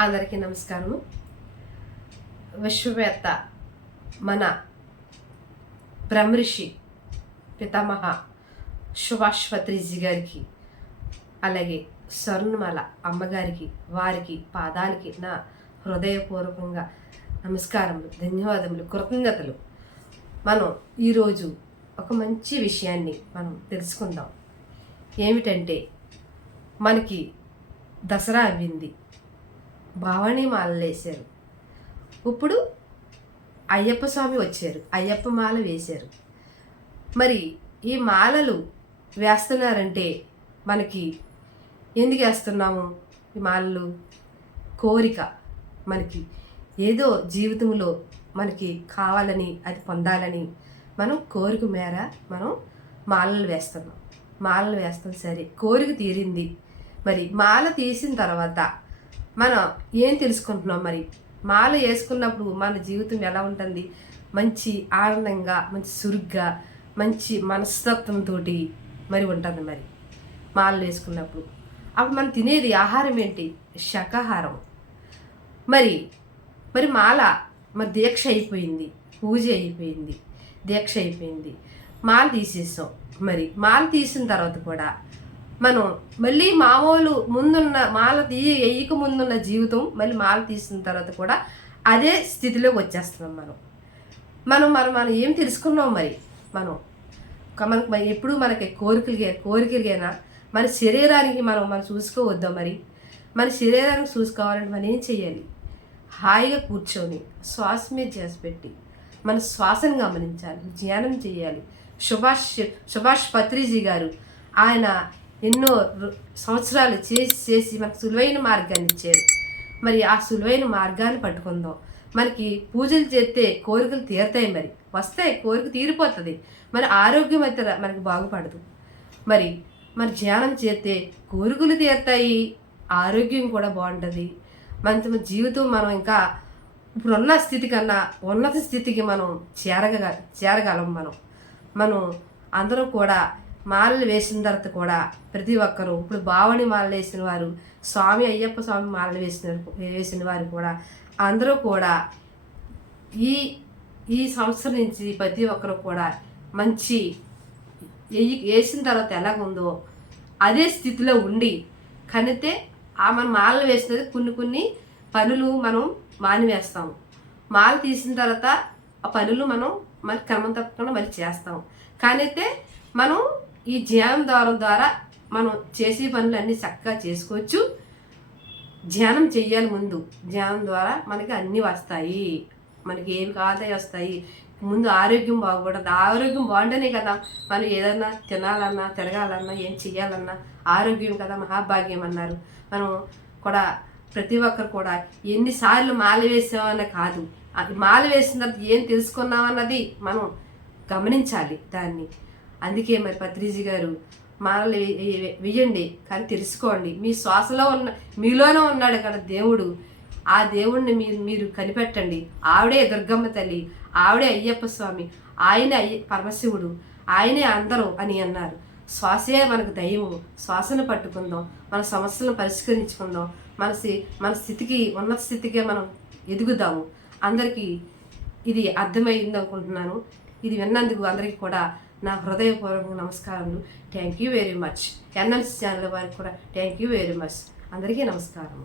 అందరికీ నమస్కారము. విశ్వవేత్త మన బ్రహ్మర్షి పితామహ శుభాశ్వత్రిజీ గారికి అలాగే స్వర్ణమాల అమ్మగారికి వారికి పాదాలకి నా హృదయపూర్వకంగా నమస్కారములు ధన్యవాదములు కృతజ్ఞతలు. మనం ఈరోజు ఒక మంచి విషయాన్ని మనం తెలుసుకుందాం. ఏమిటంటే మనకి దసరా అవ్వింది భావని మాలలు వేశారు ఇప్పుడు అయ్యప్ప స్వామి వచ్చారు. అయ్యప్ప మాల వేశారు. మరి ఈ మాలలు వేస్తున్నారంటే మనకి ఎందుకు వేస్తున్నాము ఈ మాలలు? కోరిక మనకి. ఏదో జీవితంలో మనకి కావాలని అది పొందాలని మనం కోరిక మేర మనం మాలలు వేస్తున్నాం. మాలలు వేస్తాం. సరే కోరిక తీరింది. మరి మాల తీసిన తర్వాత మనం ఏం తెలుసుకుంటున్నాం మరి? మాల వేసుకున్నప్పుడు మన జీవితం ఎలా ఉంటుంది? మంచి ఆనందంగా మంచి సురుగ్గా మంచి మనస్తత్వంతో మరి ఉంటుంది మరి మాలలు వేసుకున్నప్పుడు. అప్పుడు మనం తినేది ఆహారం ఏంటి? శాకాహారం. మరి మరి మాల మరి దీక్ష అయిపోయింది. పూజ అయిపోయింది. దీక్ష అయిపోయింది. మాల తీసేసాం. మరి మాల తీసిన తర్వాత కూడా మనం మళ్ళీ మామూలు ముందున్న మాల తీ వేయక ముందున్న జీవితం మళ్ళీ మాల తీసిన తర్వాత కూడా అదే స్థితిలోకి వచ్చేస్తున్నాం మనం. మనం మనం మనం ఏం తెలుసుకున్నాం మరి? మనం మనకు మరి ఎప్పుడు మనకి కోరికలు కోరికలుగైనా మన శరీరానికి మనం మనం చూసుకోవద్దాం మరి? మన శరీరానికి చూసుకోవాలంటే మనం ఏం చేయాలి? హాయిగా కూర్చొని శ్వాస మీద చేసి పెట్టి మన శ్వాసను గమనించాలి ధ్యానం చేయాలి. సుభాష్ సుభాష్ పత్రిజీ గారు ఆయన ఎన్నో సంవత్సరాలు చేసి చేసి మనకు సులువైన మార్గాన్ని ఇచ్చారు. మరి ఆ సులువైన మార్గాన్ని పట్టుకుందాం. మనకి పూజలు చేస్తే కోరికలు తీరుతాయి మరి. వస్తాయి కోరిక తీరిపోతుంది. మరి ఆరోగ్యం అయితే మనకు బాగుపడదు. మరి మరి ధ్యానం చేస్తే కోరికలు తీరుతాయి ఆరోగ్యం కూడా బాగుంటుంది. మన జీవితం మనం ఇంకా ఇప్పుడున్న స్థితి కన్నా ఉన్నత స్థితికి మనం చేరగ చేరగలం మనం. మనం అందరం కూడా మాలలు వేసిన తర్వాత కూడా ప్రతి ఒక్కరూ ఇప్పుడు బావని మాలలు వేసిన వారు స్వామి అయ్యప్ప స్వామి మాలలు వేసిన వేసిన వారు కూడా అందరూ కూడా ఈ ఈ సంవత్సరం నుంచి ప్రతి ఒక్కరు కూడా మంచి వేసిన తర్వాత ఎలాగుందో అదే స్థితిలో ఉండి కనితే ఆ మనం మాలలు వేసినది కొన్ని కొన్ని పనులు మనం మానివేస్తాము మాల తీసిన తర్వాత ఆ పనులు మనం మరి క్రమం తప్పకుండా మరి చేస్తాం. కానైతే మనం ఈ ధ్యానం ద్వారా ద్వారా మనం చేసే పనులు అన్నీ చక్కగా చేసుకోవచ్చు. ధ్యానం చెయ్యాలి ముందు. ధ్యానం ద్వారా మనకి అన్నీ వస్తాయి. మనకి ఏమి కాదే వస్తాయి. ముందు ఆరోగ్యం బాగుపడదు. ఆరోగ్యం బాగుంటేనే కదా మనం ఏదన్నా తినాలన్నా తిరగాలన్నా ఏం చెయ్యాలన్నా ఆరోగ్యం కదా మహాభాగ్యం అన్నారు. మనం కూడా ప్రతి ఒక్కరు కూడా ఎన్నిసార్లు మాల వేసామని కాదు. అది మాల వేసిన తర్వాత ఏం తెలుసుకున్నామన్నది మనం గమనించాలి దాన్ని. అందుకే మరి పత్రిజీ గారు మనల్ని వెయ్యండి కానీ తెలుసుకోండి. మీ శ్వాసలో ఉన్న మీలోనే ఉన్నాడు కదా దేవుడు. ఆ దేవుణ్ణి మీరు మీరు కనిపెట్టండి. ఆవిడే దుర్గమ్మ తల్లి ఆవిడే అయ్యప్ప స్వామి ఆయనే అయ్య పరమశివుడు ఆయనే అందరూ అని అన్నారు. శ్వాసే మనకు దైవము శ్వాసను పట్టుకుందాం. మన సమస్యలను పరిష్కరించుకుందాం. మన మన స్థితికి ఉన్నత స్థితికే మనం ఎదుగుదాము. అందరికీ ఇది అర్థమైంది అనుకుంటున్నాను ఇది విన్నందుకు అందరికీ కూడా నా హృదయపూర్వక నమస్కారములు. Thank you very much NLC channel వారికి కూడా థ్యాంక్ యూ వెరీ మచ్ అందరికీ నమస్కారం